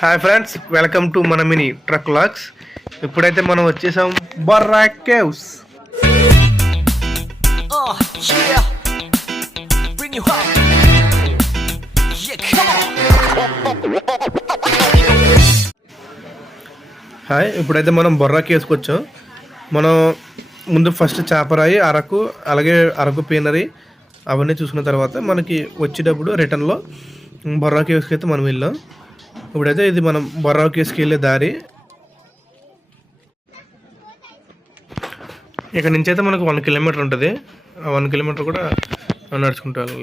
Hi friends, welcome to మన mini truck logs. ఇప్పుడైతే మనం వచ్చేసాం బొర్రా కేవ్స్. హాయ్, ఇప్పుడైతే మనం బొర్రా కేవ్స్కి వచ్చాం. మనం ముందు ఫస్ట్ చాపరాయి, అరకు, అలాగే అరకు పీనరీ అవన్నీ చూసుకున్న తర్వాత మనకి వచ్చేటప్పుడు రిటర్న్లో బొర్రా కేవ్స్కి అయితే మనం వెళ్ళాం. ఇప్పుడైతే ఇది మనం బొర్రా కేవ్స్కి వెళ్ళే దారి. ఇక్కడ నుంచి అయితే మనకు 1 కిలోమీటర్ ఉంటుంది. ఆ 1 కిలోమీటర్ కూడా నడుచుకుంటారు.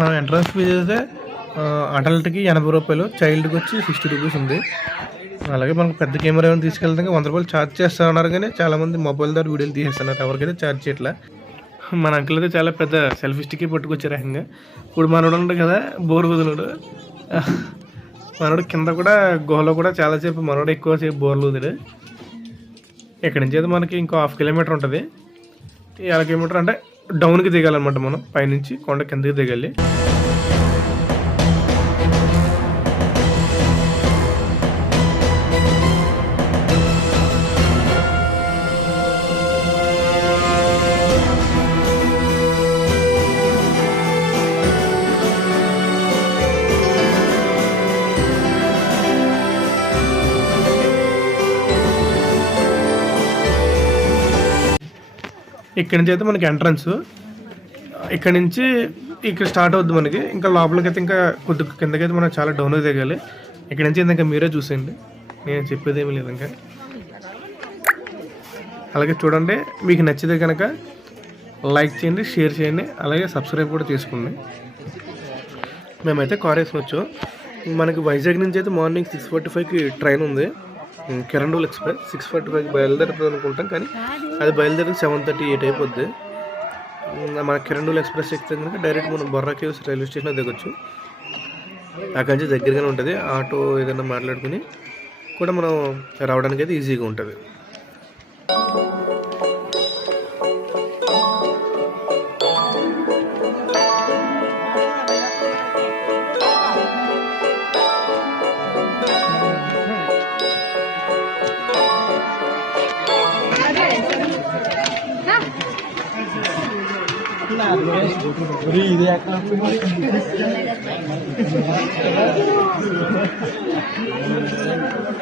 మన ఎంట్రన్స్ ఫీజు అయితే అడల్ట్కి 80 రూపాయలు, చైల్డ్కి వచ్చి 60 రూపీస్ ఉంది. అలాగే మనకు పెద్ద కెమెరా ఏమైనా తీసుకెళ్తే 100 రూపాయలు ఛార్జ్ చేస్తున్నారు, కానీ చాలామంది మొబైల్ ద్వారా వీడియోలు తీసేస్తున్నారు. ఎవరికైతే ఛార్జ్ చేయట్లా. మన అంకుల్ అయితే చాలా పెద్ద సెల్ఫీ స్టిక్ పట్టుకొచ్చారు ఏకంగా. ఇప్పుడు మనోడు ఉంటాడు కదా, బోర్ వదులుడు, మనోడు కింద కూడా గుహలో కూడా చాలాసేపు మనోడు ఎక్కువసేపు బోర్లు వదిలేడు. ఇక్కడి నుంచి అయితే మనకి ఇంకో 1/2 కిలోమీటర్ ఉంటుంది. ఈ 1/2 కిలోమీటర్ అంటే డౌన్కి దిగాలన్నమాట. మనం పైనుంచి కొండ కిందకి దిగాలి. ఇక్కడి నుంచి అయితే మనకి ఎంట్రన్స్. ఇక్కడ నుంచి ఇక్కడ స్టార్ట్ అవుద్ది మనకి. ఇంకా లోపలికి అయితే ఇంకా కొద్దిగా కిందకైతే మనం చాలా డౌన్ దిగాలి. ఇక్కడ నుంచి ఇంకా మీరే చూసేయండి, నేను చెప్పేది ఏమీ లేదు. ఇంకా అలాగే చూడండి, మీకు నచ్చితే కనుక లైక్ చేయండి, షేర్ చేయండి, అలాగే సబ్స్క్రైబ్ కూడా చేసుకోండి. మేమైతే కార్ వేసుకొచ్చాం. మనకి వైజాగ్ నుంచి అయితే మార్నింగ్ 6:45కి ట్రైన్ ఉంది, కిరండూల్ ఎక్స్ప్రెస్. 6:45కి బయలుదేరుతుంది అనుకుంటాం, కానీ అది బయలుదేరి 7:38 అయిపోద్ది. మన కిరండూల్ ఎక్స్ప్రెస్ ఎక్కితే కనుక డైరెక్ట్ మనం బొర్రా కేవ్స్ రైల్వే స్టేషన్లో దిగొచ్చు. అక్కడి నుంచి దగ్గరగానే ఉంటుంది. ఆటో ఏదైనా మాట్లాడుకుని కూడా మనం రావడానికి అయితే ఈజీగా ఉంటుంది.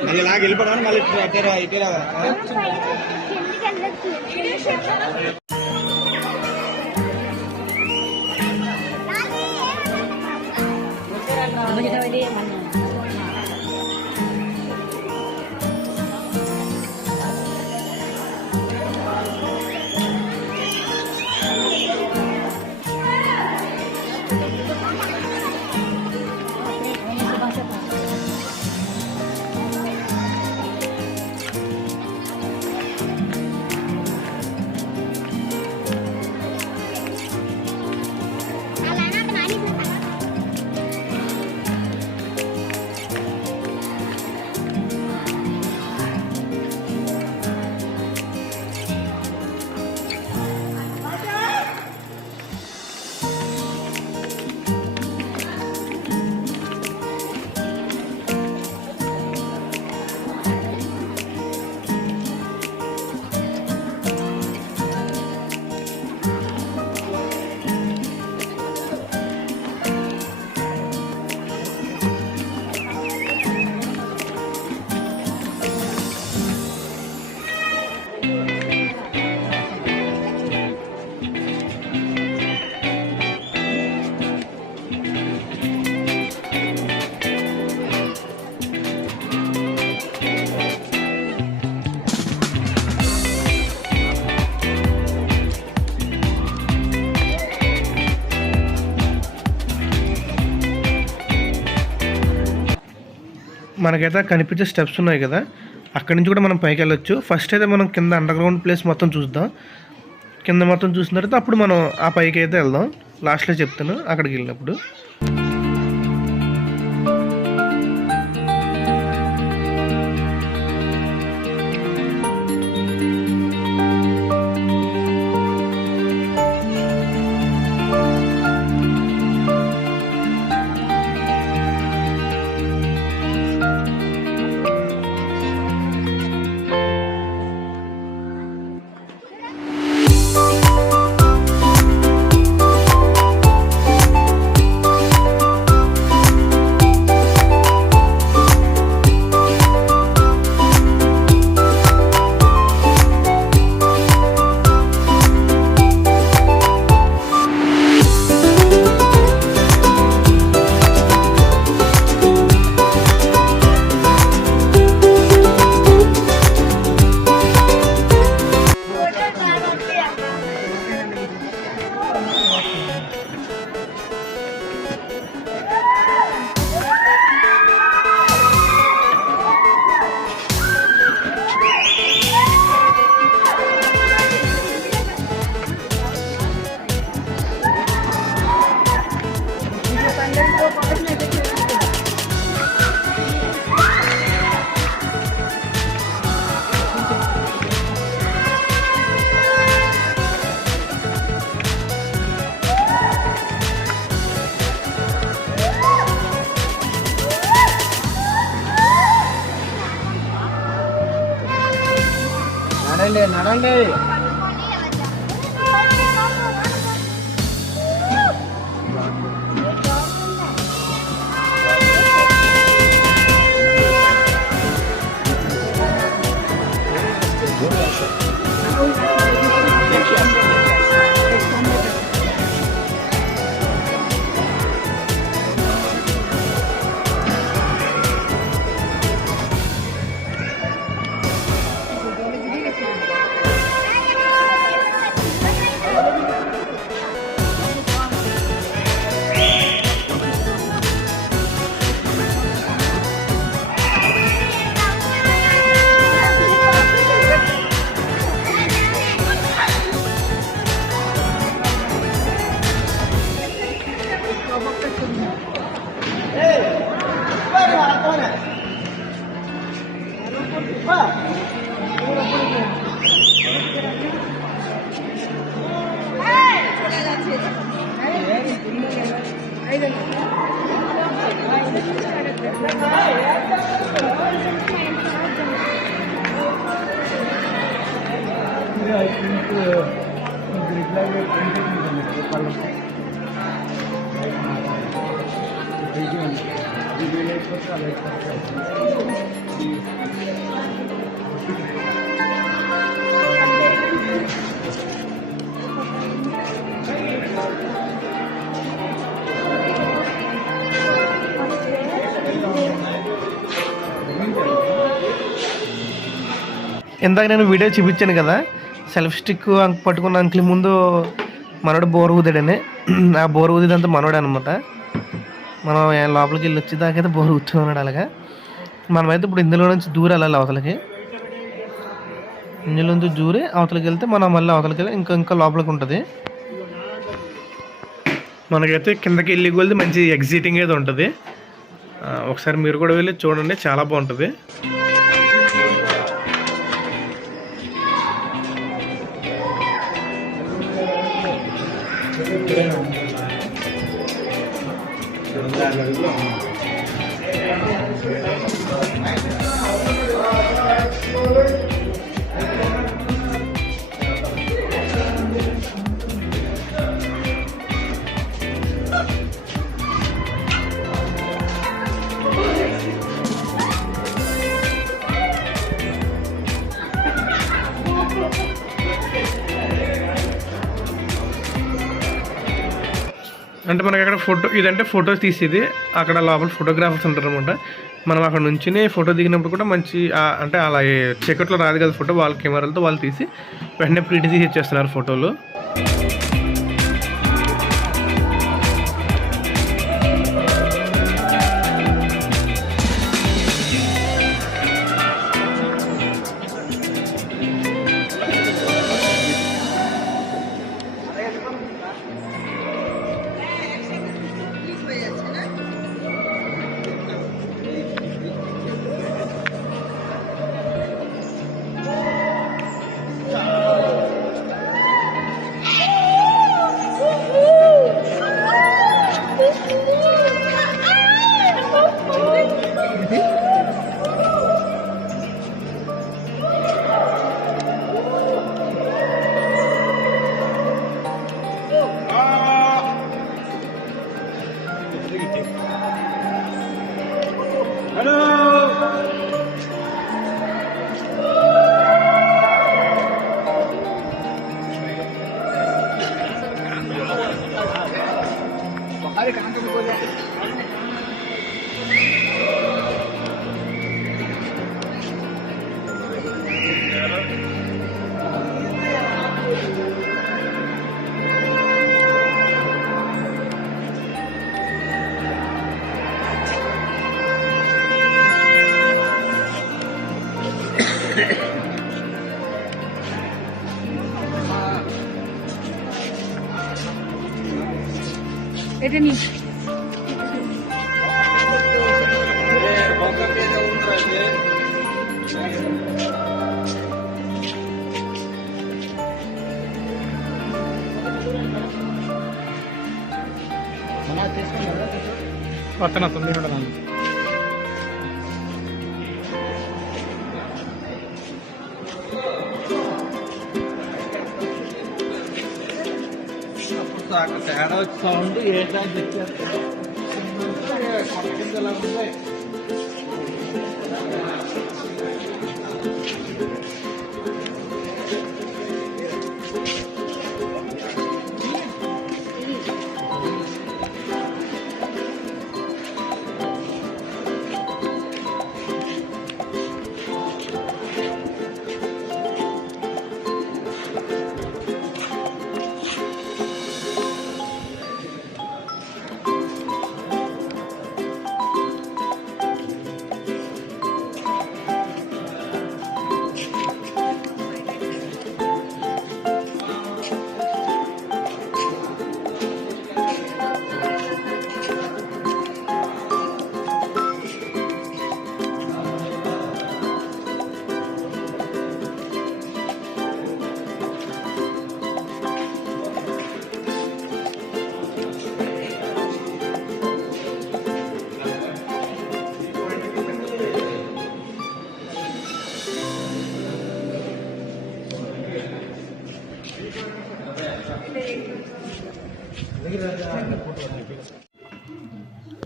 మళ్ళీ నాకు వెళ్ళిపోవడం మళ్ళీ ఇటే రాదా. మనకైతే కనిపించే స్టెప్స్ ఉన్నాయి కదా, అక్కడి నుంచి కూడా మనం పైకి వెళ్ళొచ్చు. ఫస్ట్ అయితే మనం కింద అండర్ గ్రౌండ్ ప్లేస్ మొత్తం చూద్దాం. కింద మొత్తం చూసిన తర్వాత అప్పుడు మనం ఆ పైకి అయితే వెళ్దాం. లాస్ట్లో చెప్తాను అక్కడికి వెళ్ళినప్పుడు. నడండి నడండి. ఇందాక నేను వీడియో చూపించాను కదా, సెల్ఫ్ స్టిక్ పట్టుకున్న అంకుల్ ముందు మనోడు బోర్ ఊదాడని. ఆ బోర్ ఊదిదంతా మనోడే అనమాట. మనం లోపలికి వెళ్ళి వచ్చేదాకైతే బోర్ ఊతున్నాడు. అలాగా మనమైతే ఇప్పుడు ఇందులో నుంచి దూరి వెళ్ళాలి అవతలకి. ఇందులో నుంచి దూరి అవతలకి వెళ్తే మనం మళ్ళీ అవతలకి వెళ్ళి ఇంకా లోపలికి ఉంటుంది. మనకైతే కిందకి వెళ్ళి కొలిది మంచి ఎగ్జిటింగ్ అయితే ఉంటుంది. ఒకసారి మీరు కూడా వెళ్ళి చూడండి, చాలా బాగుంటుంది. అంటే మనకి అక్కడ ఇదంటే ఫొటోస్ తీసేది. అక్కడ లోపల ఫోటోగ్రాఫర్స్ ఉంటారు అనమాట. మనం అక్కడ నుంచి ఫోటో దిగినప్పుడు కూడా మంచి అంటే అలా చీకట్లో రాదు కదా ఫోటో, వాళ్ళ కెమెరాలతో వాళ్ళు తీసి వెంటనే ప్రింట్ తీసి ఇచ్చేస్తున్నారు ఫోటోలు. এটা নি పక్కన తొందర ఉండదు. నాకు తేడా వచ్చి సౌండ్ ఏంటని తెచ్చారు కొట్టింది ఎలా ఉంది.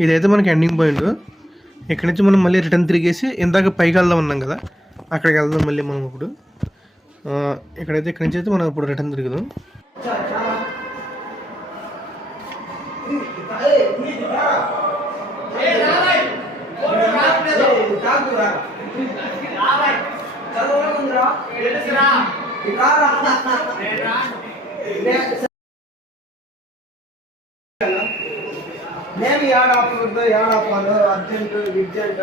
ఇదైతే మనకి ఎండింగ్ పాయింట్. ఇక్కడ నుంచి మనం మళ్ళీ రిటర్న్ తిరిగేసి ఇందాక పైకి వెళ్దాం ఉన్నాం కదా, అక్కడికి వెళ్దాం మళ్ళీ మనం ఇప్పుడు. ఇక్కడైతే ఇక్కడి నుంచి అయితే మనం ఇప్పుడు రిటర్న్ తిరుగుదాం. నేను యాడ్ ఆపకూడదు, యాడ్ ఆపాను, అర్జెంట్ విర్జెంట్.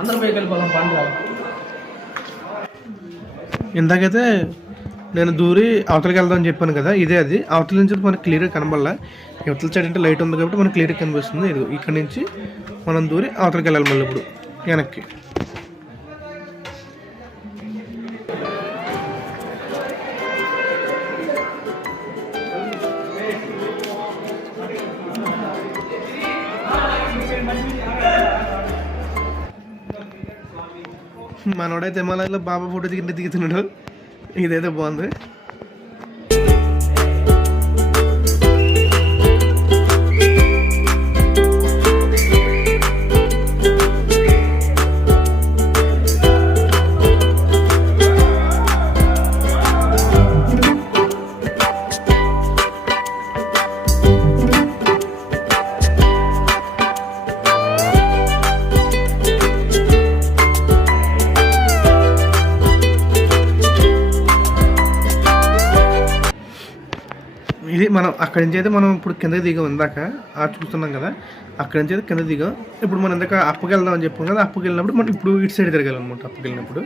అందరూ పైకి వెళ్ళిపోదాం పండుగ. ఇందాకైతే నేను దూరి అవతలకి వెళ్దాం అని చెప్పాను కదా, ఇదే అది. అవతల నుంచి మనకి క్లియర్గా కనబడాల. అవతల సైడ్ అంటే లైట్ ఉంది కాబట్టి మనకి క్లియర్గా కనిపిస్తుంది. ఇది ఇక్కడ నుంచి మనం దూరి అవతలకి వెళ్ళాలి మళ్ళీ ఇప్పుడు వెనక్కి. మనోడైతే హిమాలయంలో బాబా ఫోటో దిగుతున్నాడు. ఇదైతే బాగుంది. ఇది మనం అక్కడి నుంచి అయితే మనం ఇప్పుడు కిందకి దిగాం. ఇందాక చూస్తున్నాం కదా, అక్కడి నుంచి అయితే కింద దిగాం. ఇప్పుడు మనం ఇందాక అప్పకి వెళ్దాం అని చెప్పాం కదా, అప్పకి వెళ్ళినప్పుడు మనం ఇప్పుడు ఇటు సైడ్ తిరగాలన్నమాట. అప్పకి వెళ్ళినప్పుడు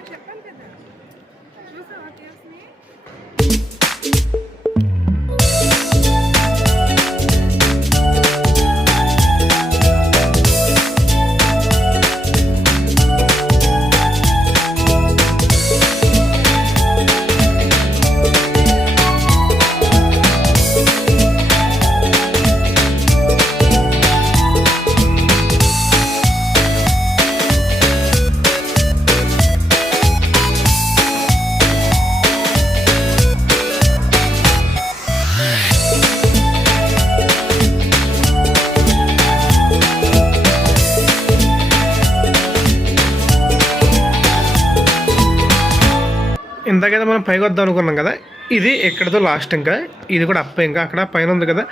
ఇందాకైతే మనం పైకి వద్దాం అనుకున్నాం కదా, ఇది ఎక్కడతో లాస్ట్. ఇంకా ఇది కూడా అప్ప, ఇంకా అక్కడ పైన ఉంది కదా,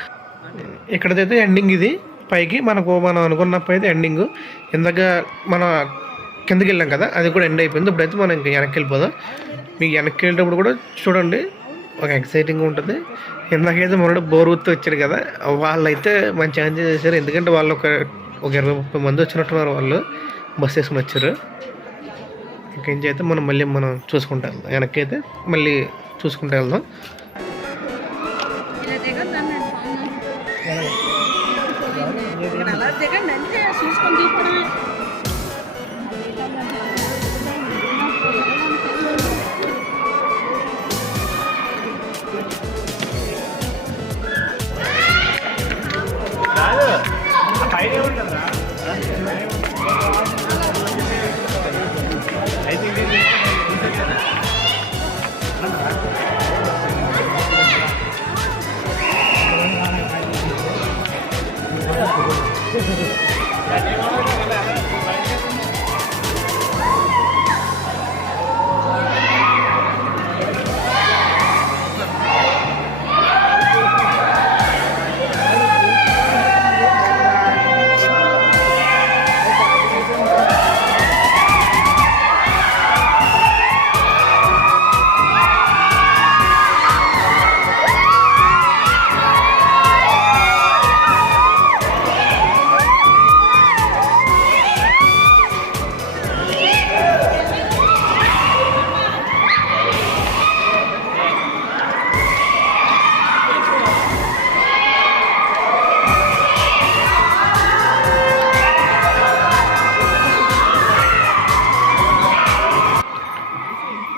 ఇక్కడైతే ఎండింగ్. ఇది పైకి మనం అనుకున్నప్పుడు అయితే ఎండింగ్. ఇందాక మనం కిందకి వెళ్ళాం కదా, అది కూడా ఎండ్ అయిపోయింది. ఇప్పుడైతే మనం ఇంకా వెనక్కి వెళ్ళిపోదాం. మీకు వెనక్కి వెళ్ళేటప్పుడు కూడా చూడండి, ఒక ఎక్సైటింగ్గా ఉంటుంది. ఇందాకైతే మనోడు బోర్ గుర్తు వచ్చారు కదా, వాళ్ళైతే మంచి ఎంజాయ్ చేశారు. ఎందుకంటే వాళ్ళు ఒక 20-30 మంది వచ్చినట్టున్నారు. వాళ్ళు బస్ వేసుకుని వచ్చారు. ఇంకేం చేస్తే మనం మళ్ళీ చూసుకుంటూ వెళ్దాం. వెనక్కి అయితే మళ్ళీ చూసుకుంటూ వెళ్దాం. ఇక్కడ అలా దిగండి అంతే చూసుకొని తీసుకోవడమే.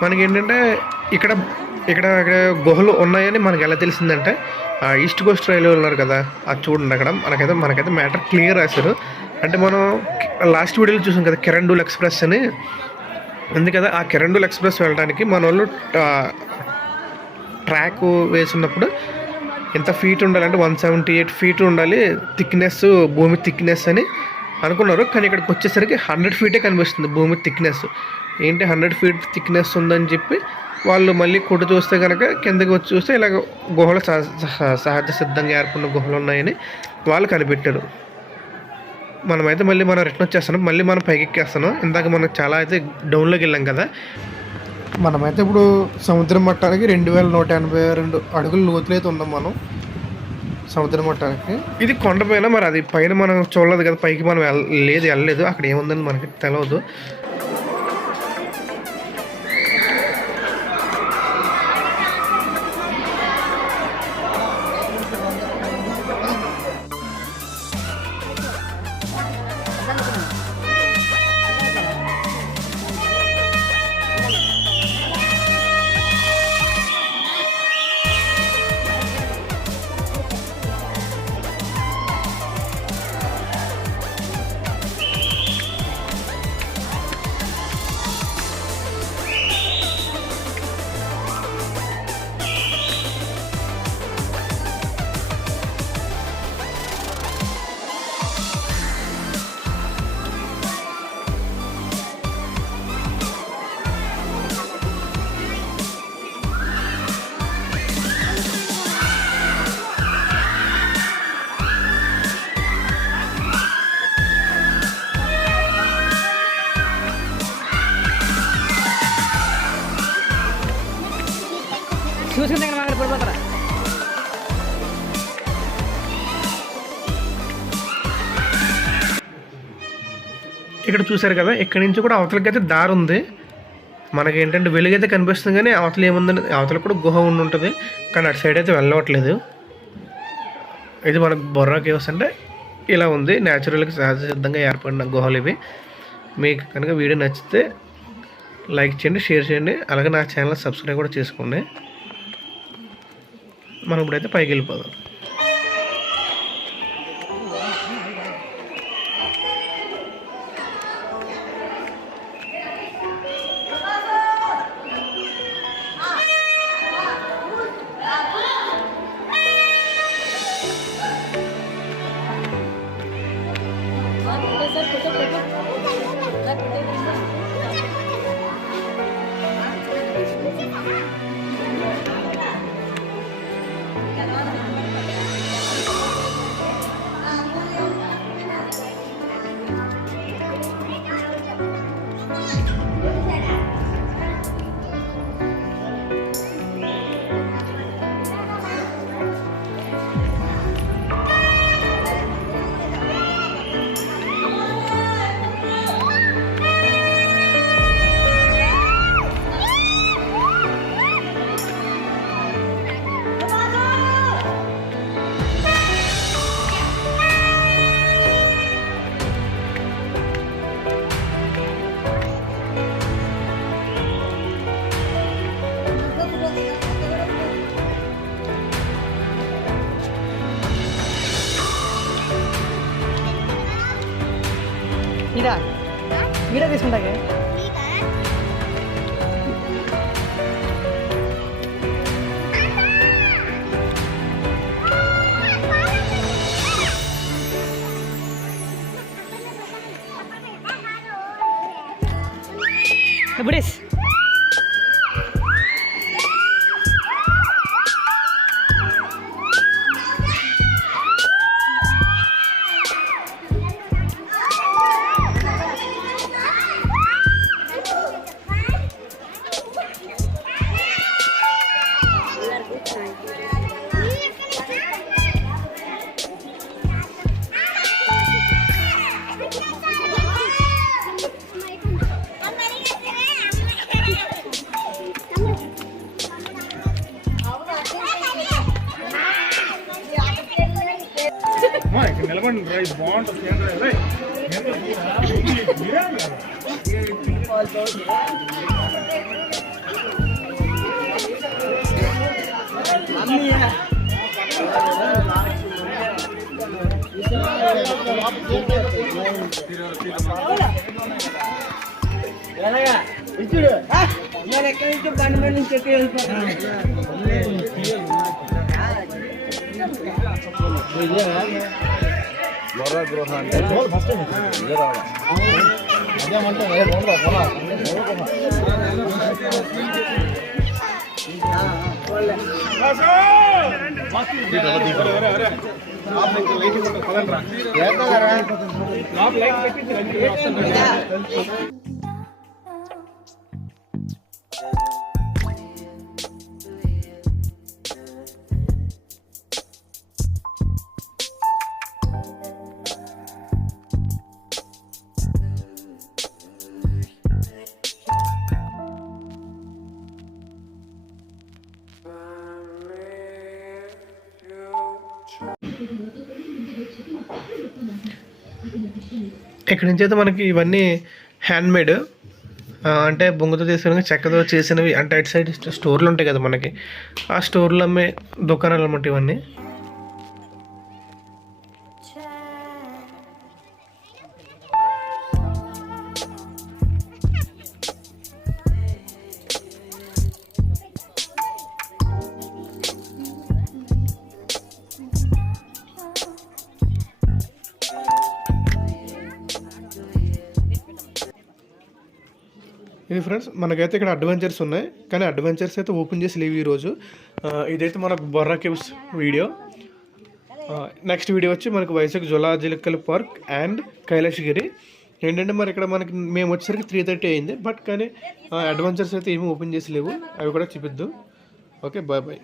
మనకి ఏంటంటే ఇక్కడ ఇక్కడ ఇక్కడ గుహలు ఉన్నాయని మనకి ఎలా తెలిసిందంటే ఈస్ట్ కోస్ట్ రైల్వే ఉన్నారు కదా, అది చూడండి అక్కడ మనకైతే మ్యాటర్ క్లియర్ రాశారు. అంటే మనం లాస్ట్ వీడియోలో చూసాం కదా కిరండూల్ ఎక్స్ప్రెస్ అని ఉంది కదా, ఆ కిరండూల్ ఎక్స్ప్రెస్ వెళ్ళడానికి మన వాళ్ళు ట్రాక్ వేసున్నప్పుడు ఎంత ఫీట్ ఉండాలంటే 178 ఫీట్ ఉండాలి థిక్నెస్, భూమి థిక్నెస్ అని అనుకున్నారు. కానీ ఇక్కడికి వచ్చేసరికి 100 ఫీటే కనిపిస్తుంది భూమి థిక్నెస్. ఏంటి 100 ఫీట్ థిక్నెస్ ఉందని చెప్పి వాళ్ళు మళ్ళీ కొట్టు చూస్తే కనుక కిందకి వచ్చి చూస్తే ఇలాగ గుహలు సహజ సిద్ధంగా ఏర్పడిన గుహలు ఉన్నాయని వాళ్ళు కనిపెట్టారు. మనమైతే మళ్ళీ మనం రిటర్న్ వచ్చేస్తున్నాం, మళ్ళీ మనం పైకి ఎక్కేస్తున్నాం. ఇందాక మనం చాలా అయితే డౌన్లోకి వెళ్ళాం కదా, మనమైతే ఇప్పుడు సముద్ర మట్టానికి 2182 అడుగుల లోతులు అయితే ఉన్నాం మనం సముద్ర మట్టానికి. ఇది కొండపైన, మరి అది పైన మనం చూడలేదు కదా, పైకి మనం వెళ్ళలేదు, అక్కడ ఏముందని మనకి తెలియదు. చూసుకుని దగ్గర మాకు పడిపోతారా. ఇక్కడ చూసారు కదా, ఇక్కడి నుంచి కూడా అవతలకైతే దారి ఉంది. మనకి ఏంటంటే వెలుగైతే కనిపిస్తుంది కానీ అవతల ఏముందని, అవతల కూడా గుహ ఉండి ఉంటుంది కానీ అటు సైడ్ అయితే వెళ్ళవట్లేదు. ఇది మనకు బొర్రా కేవ్స్ అంటే ఇలా ఉంది, న్యాచురల్గా సహజ సిద్ధంగా ఏర్పడిన గుహలు ఇవి. మీకు కనుక వీడియో నచ్చితే లైక్ చేయండి, షేర్ చేయండి, అలాగే నా ఛానల్ సబ్స్క్రైబ్ కూడా చేసుకోండి. మనం ఇప్పుడైతే పైకి వెళ్ళిపోదాం. ఇదా వీడియో తీసుకుంటాకే బుడేస్ ఇక్కడ నిలబడి రైస్ బాగుంటుంది ఇచ్చుడు నేను ఎక్కడి నుంచి బండి మీద నుంచి ఎక్కి వెళ్ళిపోతాను బొర్రా గృహ అంటే ఇదే రావడం అదేమంటే ఇక్కడి నుంచి అయితే మనకి ఇవన్నీ హ్యాండ్మేడ్ అంటే బొంగుతో చేసినవి చెక్కతో చేసినవి అంటే అటు సైడ్ స్టోర్లు ఉంటాయి కదా మనకి ఆ స్టోర్లో అమ్మే దుకాణాలు అన్నమాట ఇవన్నీ ఇది ఫ్రెండ్స్ మనకైతే ఇక్కడ అడ్వెంచర్స్ ఉన్నాయి కానీ అడ్వెంచర్స్ అయితే ఓపెన్ చేసి లేవు ఈరోజు ఇదైతే మనకు Borra caves video next video వచ్చి మనకు Vizag zoological park and Kailasagiri ఏంటంటే మరి ఇక్కడ మనకి మేము వచ్చేసరికి 3:30 అయింది బట్ కానీ అడ్వెంచర్స్ అయితే ఏమీ ఓపెన్ చేసి లేవు అవి కూడా చూపిద్దాం ఓకే బాయ్ బాయ్